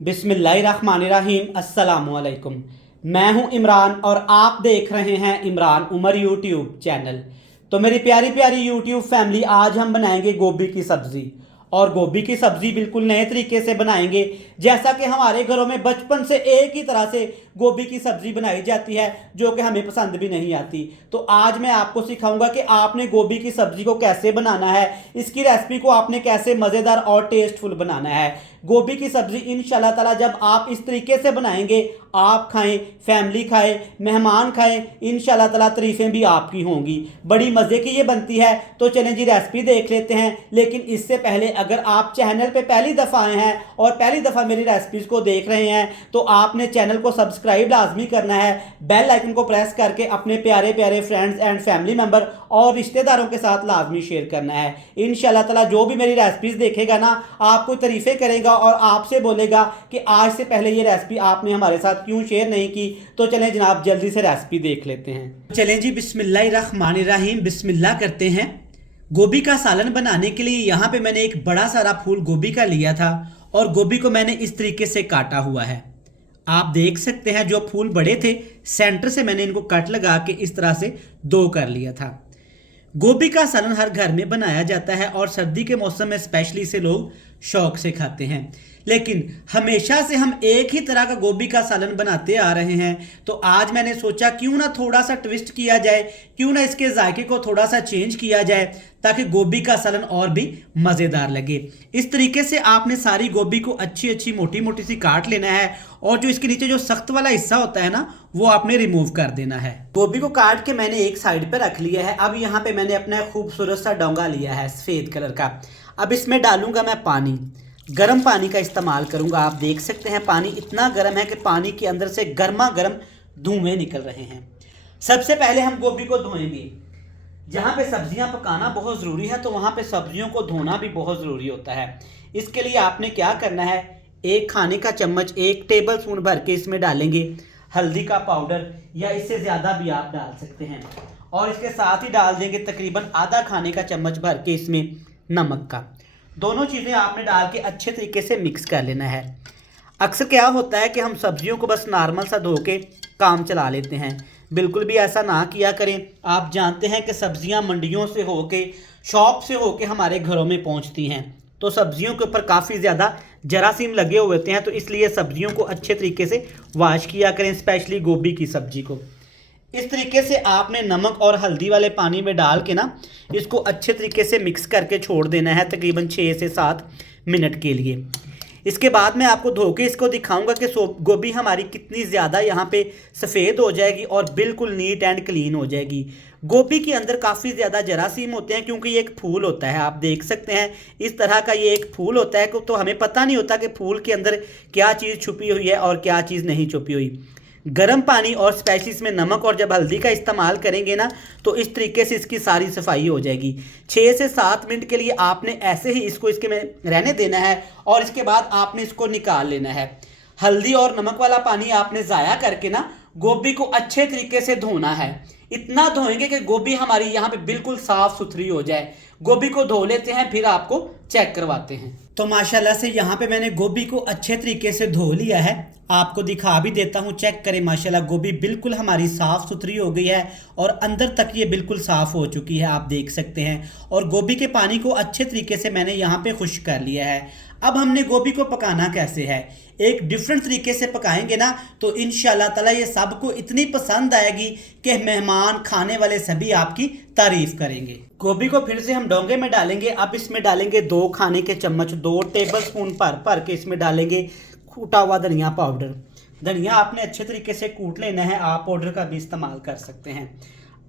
बिस्मिल्लाहिर्रहमानिर्रहीम अस्सलामुअलैकुम। मैं हूं इमरान और आप देख रहे हैं इमरान उमर यूट्यूब चैनल। तो मेरी प्यारी प्यारी यूट्यूब फैमिली, आज हम बनाएंगे गोभी की सब्ज़ी। और गोभी की सब्ज़ी बिल्कुल नए तरीके से बनाएंगे, जैसा कि हमारे घरों में बचपन से एक ही तरह से गोभी की सब्ज़ी बनाई जाती है, जो कि हमें पसंद भी नहीं आती। तो आज मैं आपको सिखाऊंगा कि आपने गोभी की सब्ज़ी को कैसे बनाना है, इसकी रेसिपी को आपने कैसे मज़ेदार और टेस्टफुल बनाना है। गोभी की सब्ज़ी इंशाल्लाह ताला जब आप इस तरीके से बनाएंगे, आप खाएं, फैमिली खाए, मेहमान खाएं, इंशाल्लाह ताला तारीफ़ें भी आपकी होंगी। बड़ी मज़े की ये बनती है। तो चलें जी रेसिपी देख लेते हैं। लेकिन इससे पहले अगर आप चैनल पे पहली दफ़ा आए हैं और पहली दफ़ा मेरी रेसिपीज़ को देख रहे हैं, तो आपने चैनल को सब्सक्राइब लाजमी करना है, बेल आइकन को प्रेस करके अपने प्यारे प्यारे फ्रेंड्स एंड फैमिली मेम्बर और रिश्तेदारों के साथ लाजमी शेयर करना है। इंशाल्लाह ताला जो भी मेरी रेसिपीज़ देखेगा ना, आपको तारीफ़ें करेगा और आपसे बोलेगा कि आज से पहले ये रेसिपी आपने हमारे साथ क्यों शेयर नहीं की। तो चलें जनाब जल्दी से रेसिपी देख लेते हैं। चलें जी बिस्मिल्लाहिर्रहमानिर्रहीम, बिस्मिल्लाह करते हैं। गोभी का सालन बनाने के लिए यहाँ पे मैंने एक बड़ा सारा फूल गोभी का लिया था और गोभी को मैंने इस तरीके से काटा हुआ है। आप देख सकते हैं जो फूल बड़े थे, सेंटर से मैंने इनको कट लगा के इस तरह से दो कर लिया था। गोभी का सालन हर घर में बनाया जाता है और सर्दी के मौसम में स्पेशली इसे लोग शौक से खाते हैं। लेकिन हमेशा से हम एक ही तरह का गोभी का सालन बनाते आ रहे हैं, तो आज मैंने सोचा क्यों ना थोड़ा सा ट्विस्ट किया जाए, क्यों ना इसके जायके को थोड़ा सा चेंज किया जाए ताकि गोभी का सालन और भी मज़ेदार लगे। इस तरीके से आपने सारी गोभी को अच्छी अच्छी मोटी मोटी सी काट लेना है और जो इसके नीचे जो सख्त वाला हिस्सा होता है ना, वो आपने रिमूव कर देना है। गोभी को काट के मैंने एक साइड पर रख लिया है। अब यहाँ पे मैंने अपना खूबसूरत सा डोंगा लिया है सफ़ेद कलर का। अब इसमें डालूंगा मैं पानी, गर्म पानी का इस्तेमाल करूंगा। आप देख सकते हैं पानी इतना गर्म है कि पानी के अंदर से गर्मा गर्म धुएं निकल रहे हैं। सबसे पहले हम गोभी को धोएंगे। जहाँ पे सब्जियां पकाना बहुत ज़रूरी है, तो वहाँ पे सब्जियों को धोना भी बहुत ज़रूरी होता है। इसके लिए आपने क्या करना है, एक खाने का चम्मच, 1 टेबल स्पून भर के इसमें डालेंगे हल्दी का पाउडर, या इससे ज़्यादा भी आप डाल सकते हैं। और इसके साथ ही डाल देंगे तकरीबन आधा खाने का चम्मच भर के इसमें नमक का। दोनों चीज़ें आपने डाल के अच्छे तरीके से मिक्स कर लेना है। अक्सर क्या होता है कि हम सब्जियों को बस नॉर्मल सा धो के काम चला लेते हैं। बिल्कुल भी ऐसा ना किया करें। आप जानते हैं कि सब्जियां मंडियों से होके, शॉप से होके हमारे घरों में पहुंचती हैं, तो सब्जियों के ऊपर काफ़ी ज़्यादा जरासीम लगे हुए होते हैं। तो इसलिए सब्जियों को अच्छे तरीके से वॉश किया करें, स्पेशली गोभी की सब्जी को। इस तरीके से आपने नमक और हल्दी वाले पानी में डाल के ना इसको अच्छे तरीके से मिक्स करके छोड़ देना है तकरीबन 6 से 7 मिनट के लिए। इसके बाद मैं आपको धो के इसको दिखाऊंगा कि गोभी हमारी कितनी ज़्यादा यहाँ पे सफ़ेद हो जाएगी और बिल्कुल नीट एंड क्लीन हो जाएगी। गोभी के अंदर काफ़ी ज़्यादा जरासीम होते हैं क्योंकि ये एक फूल होता है। आप देख सकते हैं इस तरह का ये एक फूल होता है, तो हमें पता नहीं होता कि फूल के अंदर क्या चीज़ छुपी हुई है और क्या चीज़ नहीं छुपी हुई। गर्म पानी और स्पेशली इसमें नमक और जब हल्दी का इस्तेमाल करेंगे ना, तो इस तरीके से इसकी सारी सफाई हो जाएगी। 6 से 7 मिनट के लिए आपने ऐसे ही इसको इसके में रहने देना है और इसके बाद आपने इसको निकाल लेना है। हल्दी और नमक वाला पानी आपने ज़ाया करके ना गोभी को अच्छे तरीके से धोना है। इतना धोएंगे कि गोभी हमारी यहाँ पे बिल्कुल साफ़ सुथरी हो जाए। गोभी को धो लेते हैं, फिर आपको चेक करवाते हैं। तो माशाल्लाह से यहाँ पे मैंने गोभी को अच्छे तरीके से धो लिया है। आपको दिखा भी देता हूँ, चेक करें। माशाल्लाह गोभी बिल्कुल हमारी साफ़ सुथरी हो गई है और अंदर तक ये बिल्कुल साफ़ हो चुकी है, आप देख सकते हैं। और गोभी के पानी को अच्छे तरीके से मैंने यहाँ पे खुश्क कर लिया है। अब हमने गोभी को पकाना कैसे है, एक डिफरेंट तरीके से पकाएंगे ना, तो इंशाल्लाह ताला ये सबको इतनी पसंद आएगी कि मेहमान, खाने वाले सभी आपकी तारीफ़ करेंगे। गोभी को फिर से हम डोंगे में डालेंगे। अब इसमें डालेंगे 2 खाने के चम्मच, 2 टेबल स्पून भर के इसमें डालेंगे कूटा हुआ धनिया पाउडर। धनिया आपने अच्छे तरीके से कूट लेना है, आप पाउडर का भी इस्तेमाल कर सकते हैं।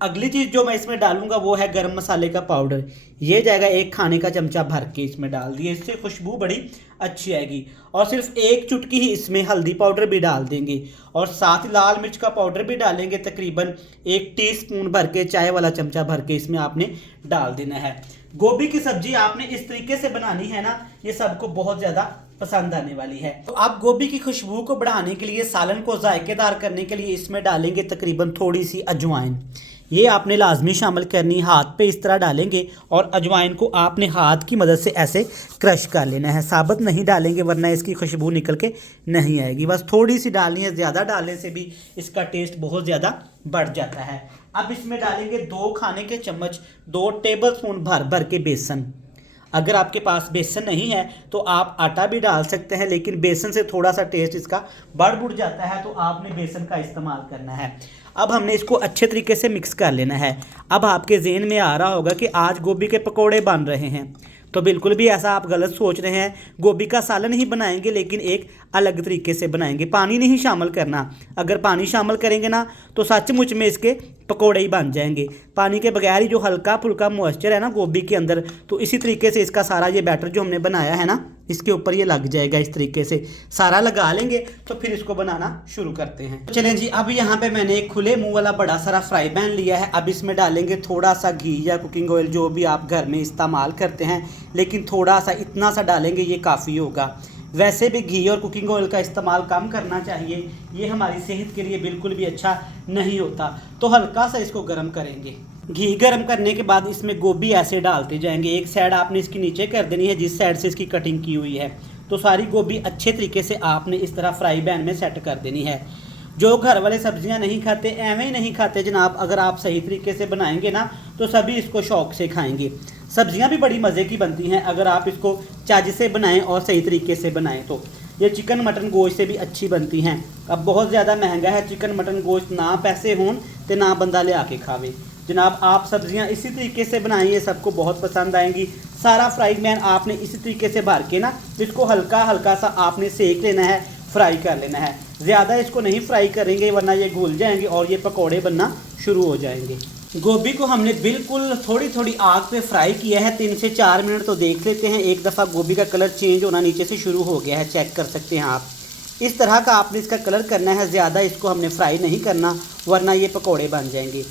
अगली चीज़ जो मैं इसमें डालूंगा वो है गरम मसाले का पाउडर। ये जाएगा 1 खाने का चमचा भर के इसमें डाल दिए, इससे खुशबू बड़ी अच्छी आएगी। और सिर्फ 1 चुटकी ही इसमें हल्दी पाउडर भी डाल देंगे और साथ ही लाल मिर्च का पाउडर भी डालेंगे। तकरीबन 1 टीस्पून भर के, चाय वाला चमचा भर के इसमें आपने डाल देना है। गोभी की सब्जी आपने इस तरीके से बनानी है ना, ये सबको बहुत ज़्यादा पसंद आने वाली है। तो आप गोभी की खुशबू को बढ़ाने के लिए, सालन को जायकेदार करने के लिए इसमें डालेंगे तकरीबन थोड़ी सी अजवाइन। ये आपने लाजमी शामिल करनी, हाथ पे इस तरह डालेंगे और अजवाइन को आपने हाथ की मदद से ऐसे क्रश कर लेना है। साबुत नहीं डालेंगे वरना इसकी खुशबू निकल के नहीं आएगी। बस थोड़ी सी डालनी है, ज़्यादा डालने से भी इसका टेस्ट बहुत ज़्यादा बढ़ जाता है। अब इसमें डालेंगे 2 खाने के चम्मच, 2 टेबल स्पून भर भर के बेसन। अगर आपके पास बेसन नहीं है तो आप आटा भी डाल सकते हैं, लेकिन बेसन से थोड़ा सा टेस्ट इसका बढ़ जाता है, तो आपने बेसन का इस्तेमाल करना है। अब हमने इसको अच्छे तरीके से मिक्स कर लेना है। अब आपके ज़हन में आ रहा होगा कि आज गोभी के पकोड़े बन रहे हैं, तो बिल्कुल भी ऐसा आप गलत सोच रहे हैं। गोभी का सालन ही बनाएंगे, लेकिन एक अलग तरीके से बनाएंगे। पानी नहीं शामिल करना, अगर पानी शामिल करेंगे ना तो सचमुच में इसके पकोड़े ही बन जाएंगे। पानी के बगैर ही जो हल्का फुल्का मॉइस्चर है ना गोभी के अंदर, तो इसी तरीके से इसका सारा ये बैटर जो हमने बनाया है ना, इसके ऊपर ये लग जाएगा। इस तरीके से सारा लगा लेंगे तो फिर इसको बनाना शुरू करते हैं। तो चलें जी, अब यहाँ पे मैंने एक खुले मुंह वाला बड़ा सारा फ्राई पैन लिया है। अब इसमें डालेंगे थोड़ा सा घी या कुकिंग ऑयल, जो भी आप घर में इस्तेमाल करते हैं, लेकिन थोड़ा सा इतना सा डालेंगे, ये काफ़ी होगा। वैसे भी घी और कुकिंग ऑयल का इस्तेमाल कम करना चाहिए, ये हमारी सेहत के लिए बिल्कुल भी अच्छा नहीं होता। तो हल्का सा इसको गर्म करेंगे। घी गर्म करने के बाद इसमें गोभी ऐसे डालते जाएंगे। एक साइड आपने इसकी नीचे कर देनी है जिस साइड से इसकी कटिंग की हुई है, तो सारी गोभी अच्छे तरीके से आपने इस तरह फ्राई पैन में सेट कर देनी है। जो घर वाले सब्जियां नहीं खाते, एवं ही नहीं खाते जनाब, अगर आप सही तरीके से बनाएंगे ना तो सभी इसको शौक से खाएंगे। सब्जियां भी बड़ी मज़े की बनती हैं अगर आप इसको चाजी से बनाएं और सही तरीके से बनाएं तो। ये चिकन मटन गोश्त से भी अच्छी बनती हैं। अब बहुत ज़्यादा महंगा है चिकन मटन गोश्त, ना पैसे हों तो ना बंदा ले आके खावे। जनाब आप सब्जियां इसी तरीके से बनाइए, सबको बहुत पसंद आएंगी। सारा फ्राई पैन आपने इसी तरीके से भर के ना इसको हल्का हल्का सा आपने सेक लेना है, फ्राई कर लेना है। ज़्यादा इसको नहीं फ्राई करेंगे वरना ये घुल जाएंगे और ये पकोड़े बनना शुरू हो जाएंगे। गोभी को हमने बिल्कुल थोड़ी थोड़ी आग पे फ्राई किया है, 3 से 4 मिनट। तो देख लेते हैं, एक दफ़ा गोभी का कलर चेंज होना नीचे से शुरू हो गया है, चेक कर सकते हैं आप। इस तरह का आपने इसका कलर करना है, ज़्यादा इसको हमने फ्राई नहीं करना वरना ये पकोड़े बन जाएंगे।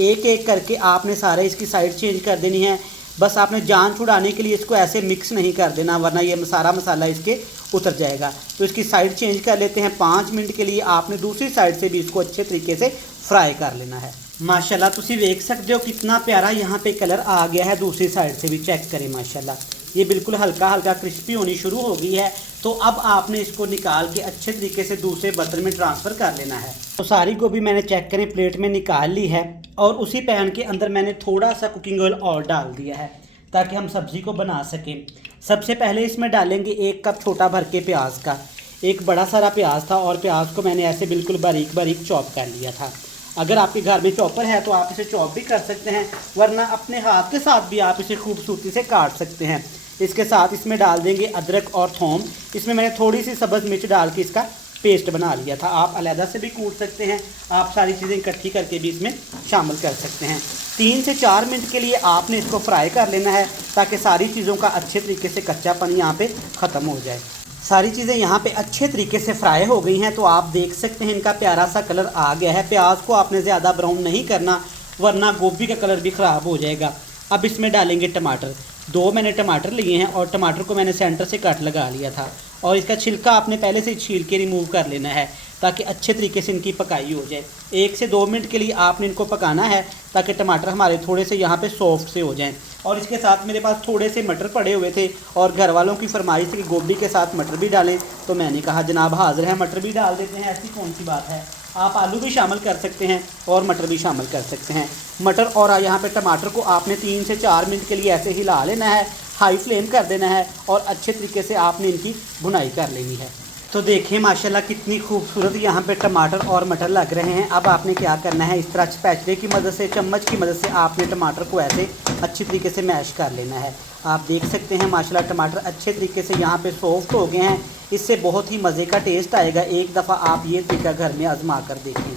एक एक करके आपने सारे इसकी साइड चेंज कर देनी है। बस आपने जान छुड़ाने के लिए इसको ऐसे मिक्स नहीं कर देना वरना ये सारा मसाला इसके उतर जाएगा। तो इसकी साइड चेंज कर लेते हैं। 5 मिनट के लिए आपने दूसरी साइड से भी इसको अच्छे तरीके से फ्राई कर लेना है। माशाल्लाह तुसी देख सकते हो कितना प्यारा यहाँ पे कलर आ गया है। दूसरी साइड से भी चेक करें, माशाल्लाह ये बिल्कुल हल्का हल्का क्रिस्पी होनी शुरू हो गई है। तो अब आपने इसको निकाल के अच्छे तरीके से दूसरे बर्तन में ट्रांसफ़र कर लेना है। तो सारी गोभी मैंने चेक करें प्लेट में निकाल ली है और उसी पैन के अंदर मैंने थोड़ा सा कुकिंग ऑयल और डाल दिया है ताकि हम सब्ज़ी को बना सकें। सबसे पहले इसमें डालेंगे 1 कप छोटा भर के प्याज का। एक बड़ा सारा प्याज था और प्याज को मैंने ऐसे बिल्कुल बारीक बारीक चॉप कर लिया था। अगर आपके घर में चॉपर है तो आप इसे चॉप भी कर सकते हैं, वरना अपने हाथ के साथ भी आप इसे खूबसूरती से काट सकते हैं। इसके साथ इसमें डाल देंगे अदरक और थोम। इसमें मैंने थोड़ी सी सब्ज़ मिर्च डाल के इसका पेस्ट बना लिया था। आप अलहदा से भी कूट सकते हैं, आप सारी चीज़ें इकट्ठी करके भी इसमें शामिल कर सकते हैं। 3 से 4 मिनट के लिए आपने इसको फ्राई कर लेना है ताकि सारी चीज़ों का अच्छे तरीके से कच्चापन यहाँ पे ख़त्म हो जाए। सारी चीज़ें यहाँ पे अच्छे तरीके से फ्राई हो गई हैं, तो आप देख सकते हैं इनका प्यारा सा कलर आ गया है। प्याज को आपने ज़्यादा ब्राउन नहीं करना वरना गोभी का कलर भी ख़राब हो जाएगा। अब इसमें डालेंगे टमाटर। 2 मैंने टमाटर लिए हैं और टमाटर को मैंने सेंटर से कट लगा लिया था और इसका छिलका आपने पहले से छील के रिमूव कर लेना है ताकि अच्छे तरीके से इनकी पकाई हो जाए। 1 से 2 मिनट के लिए आपने इनको पकाना है ताकि टमाटर हमारे थोड़े से यहाँ पे सॉफ्ट से हो जाएं। और इसके साथ मेरे पास थोड़े से मटर पड़े हुए थे और घर वालों की फरमाइश थी कि गोभी के साथ मटर भी डालें, तो मैंने कहा जनाब हाज़िर है, मटर भी डाल देते हैं, ऐसी कौन सी बात है। आप आलू भी शामिल कर सकते हैं और मटर भी शामिल कर सकते हैं। मटर और यहाँ पे टमाटर को आपने 3 से 4 मिनट के लिए ऐसे हिला लेना है, हाई फ्लेम कर देना है और अच्छे तरीके से आपने इनकी भुनाई कर लेनी है। तो देखिए माशाल्लाह कितनी खूबसूरत यहाँ पे टमाटर और मटर लग रहे हैं। अब आपने क्या करना है, इस तरह स्पैचुले की मदद से, चम्मच की मदद से आपने टमाटर को ऐसे अच्छी तरीके से मैश कर लेना है। आप देख सकते हैं माशाल्लाह टमाटर अच्छे तरीके से यहाँ पे सॉफ्ट हो गए हैं। इससे बहुत ही मज़े का टेस्ट आएगा। एक दफ़ा आप ये तरीका घर में आजमा कर देखें।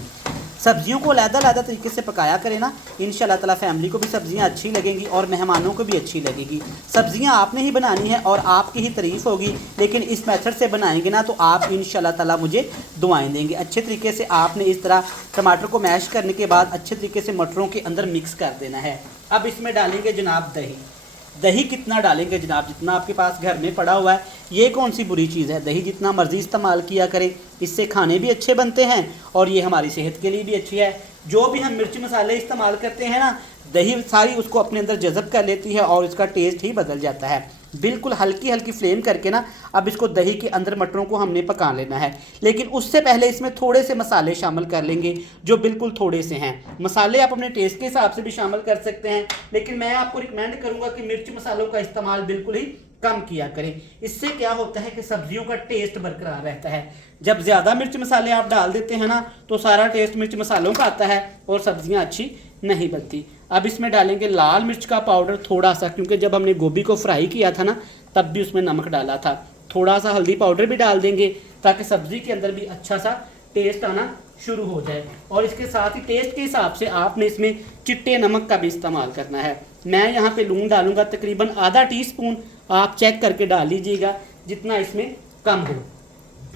सब्जियों को अलग-अलग तरीके से पकाया करें ना, इंशाल्लाह ताला फैमिली को भी सब्जियां अच्छी लगेंगी और मेहमानों को भी अच्छी लगेगी। सब्जियां आपने ही बनानी है और आपकी ही तारीफ़ होगी, लेकिन इस मेथड से बनाएंगे ना तो आप इंशाल्लाह ताला मुझे दुआएं देंगे। अच्छे तरीके से आपने इस तरह टमाटर को मैश करने के बाद अच्छे तरीके से मटरों के अंदर मिक्स कर देना है। अब इसमें डालेंगे जनाब दही। दही कितना डालेंगे जनाब, जितना आपके पास घर में पड़ा हुआ है। ये कौन सी बुरी चीज़ है, दही जितना मर्ज़ी इस्तेमाल किया करें, इससे खाने भी अच्छे बनते हैं और ये हमारी सेहत के लिए भी अच्छी है। जो भी हम मिर्च मसाले इस्तेमाल करते हैं ना, दही सारी उसको अपने अंदर जज़ब कर लेती है और इसका टेस्ट ही बदल जाता है। बिल्कुल हल्की हल्की फ्लेम करके ना अब इसको दही के अंदर मटरों को हमने पका लेना है। लेकिन उससे पहले इसमें थोड़े से मसाले शामिल कर लेंगे, जो बिल्कुल थोड़े से हैं। मसाले आप अपने टेस्ट के हिसाब से भी शामिल कर सकते हैं, लेकिन मैं आपको रिकमेंड करूंगा कि मिर्च मसालों का इस्तेमाल बिल्कुल ही कम किया करें। इससे क्या होता है कि सब्जियों का टेस्ट बरकरार रहता है। जब ज़्यादा मिर्च मसाले आप डाल देते हैं ना, तो सारा टेस्ट मिर्च मसालों का आता है और सब्जियां अच्छी नहीं बनती। अब इसमें डालेंगे लाल मिर्च का पाउडर थोड़ा सा, क्योंकि जब हमने गोभी को फ्राई किया था ना, तब भी उसमें नमक डाला था। थोड़ा सा हल्दी पाउडर भी डाल देंगे ताकि सब्जी के अंदर भी अच्छा सा टेस्ट आना शुरू हो जाए। और इसके साथ ही टेस्ट के हिसाब से आपने इसमें चिट्टे नमक का भी इस्तेमाल करना है। मैं यहाँ पे लून डालूंगा तकरीबन आधा टीस्पून, आप चेक करके डाल लीजिएगा जितना इसमें कम हो।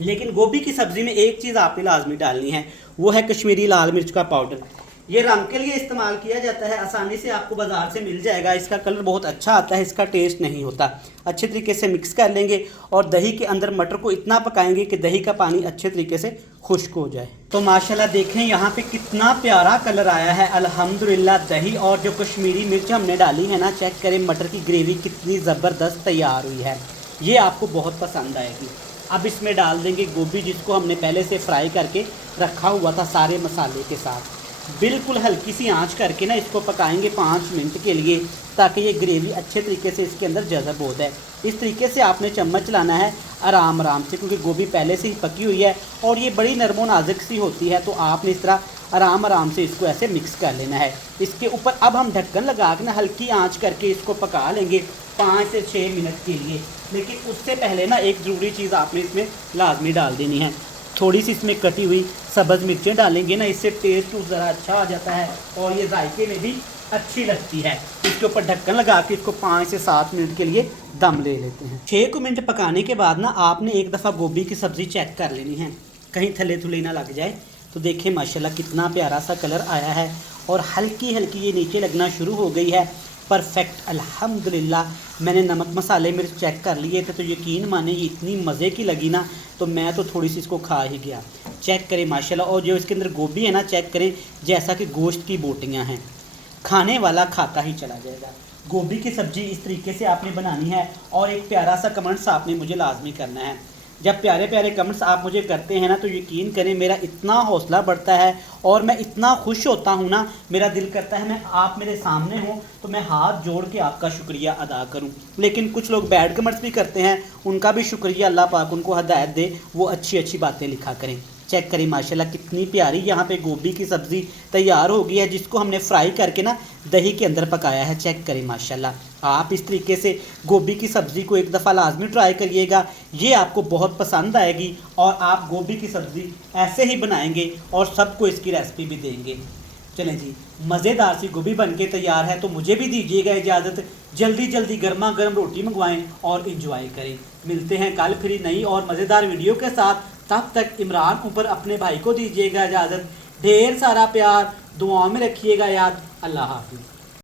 लेकिन गोभी की सब्ज़ी में एक चीज़ आपने लाजमी डालनी है, वो है कश्मीरी लाल मिर्च का पाउडर। ये रंग के लिए इस्तेमाल किया जाता है, आसानी से आपको बाज़ार से मिल जाएगा। इसका कलर बहुत अच्छा आता है, इसका टेस्ट नहीं होता। अच्छे तरीके से मिक्स कर लेंगे और दही के अंदर मटर को इतना पकाएंगे कि दही का पानी अच्छे तरीके से खुश्क हो जाए। तो माशाल्लाह देखें यहाँ पे कितना प्यारा कलर आया है अल्हम्दुलिल्लाह। दही और जो कश्मीरी मिर्च हमने डाली है ना, चेक करें मटर की ग्रेवी कितनी ज़बरदस्त तैयार हुई है। ये आपको बहुत पसंद आएगी। अब इसमें डाल देंगे गोभी, जिसको हमने पहले से फ्राई करके रखा हुआ था सारे मसाले के साथ। बिल्कुल हल्की सी आंच करके ना इसको पकाएंगे 5 मिनट के लिए, ताकि ये ग्रेवी अच्छे तरीके से इसके अंदर जज़ब हो जाए। इस तरीके से आपने चम्मच चलाना है आराम आराम से, क्योंकि गोभी पहले से ही पकी हुई है और ये बड़ी नरम नाजुक सी होती है। तो आपने इस तरह आराम आराम से इसको ऐसे मिक्स कर लेना है। इसके ऊपर अब हम ढक्कन लगा के ना हल्की आंच करके इसको पका लेंगे 5 से 6 मिनट के लिए। लेकिन उससे पहले ना एक ज़रूरी चीज़ आपने इसमें लाजमी डाल देनी है, थोड़ी सी इसमें कटी हुई सब्ज़ मिर्चें डालेंगे ना, इससे टेस्ट ज़रा अच्छा आ जाता है और ये जायके में भी अच्छी लगती है। इसके ऊपर ढक्कन लगा के इसको 5 से 7 मिनट के लिए दम ले लेते हैं। 6 मिनट पकाने के बाद ना आपने एक दफ़ा गोभी की सब्ज़ी चेक कर लेनी है, कहीं थले थुले ना लग जाए। तो देखिए माशाल्लाह कितना प्यारा सा कलर आया है और हल्की हल्की ये नीचे लगना शुरू हो गई है। परफेक्ट अल्हम्दुलिल्लाह। मैंने नमक मसाले मिर्च चेक कर लिए थे, तो यकीन माने ये इतनी मज़े की लगी ना, तो मैं तो थोड़ी सी इसको खा ही गया। चेक करें माशाल्लाह। और जो इसके अंदर गोभी है ना, चेक करें जैसा कि गोश्त की बोटियां हैं, खाने वाला खाता ही चला जाएगा। गोभी की सब्ज़ी इस तरीके से आपने बनानी है। और एक प्यारा सा कमेंट्स आपने मुझे लाजमी करना है। जब प्यारे प्यारे कमेंट्स आप मुझे करते हैं ना, तो यकीन करें मेरा इतना हौसला बढ़ता है और मैं इतना खुश होता हूँ ना, मेरा दिल करता है मैं आप मेरे सामने हो तो मैं हाथ जोड़ के आपका शुक्रिया अदा करूँ। लेकिन कुछ लोग बैड कमेंट्स भी करते हैं, उनका भी शुक्रिया, अल्लाह पाक उनको हदायत दे, वो अच्छी अच्छी बातें लिखा करें। चेक करें माशाल्लाह कितनी प्यारी यहाँ पे गोभी की सब्ज़ी तैयार हो गई है, जिसको हमने फ्राई करके ना दही के अंदर पकाया है। चेक करें माशाल्लाह। आप इस तरीके से गोभी की सब्ज़ी को एक दफ़ा लाजमी ट्राई करिएगा, ये आपको बहुत पसंद आएगी। और आप गोभी की सब्ज़ी ऐसे ही बनाएंगे और सबको इसकी रेसिपी भी देंगे। चलें जी, मज़ेदार सी गोभी बन के तैयार है, तो मुझे भी दीजिएगा इजाज़त। जल्दी जल्दी गर्मा गर्म रोटी मंगवाएं और इंजॉय करें। मिलते हैं कल फिर नई और मज़ेदार वीडियो के साथ। तब तक इमरान ऊपर अपने भाई को दीजिएगा इजाज़त। ढेर सारा प्यार, दुआओं में रखिएगा याद। अल्लाह हाफ़िज़।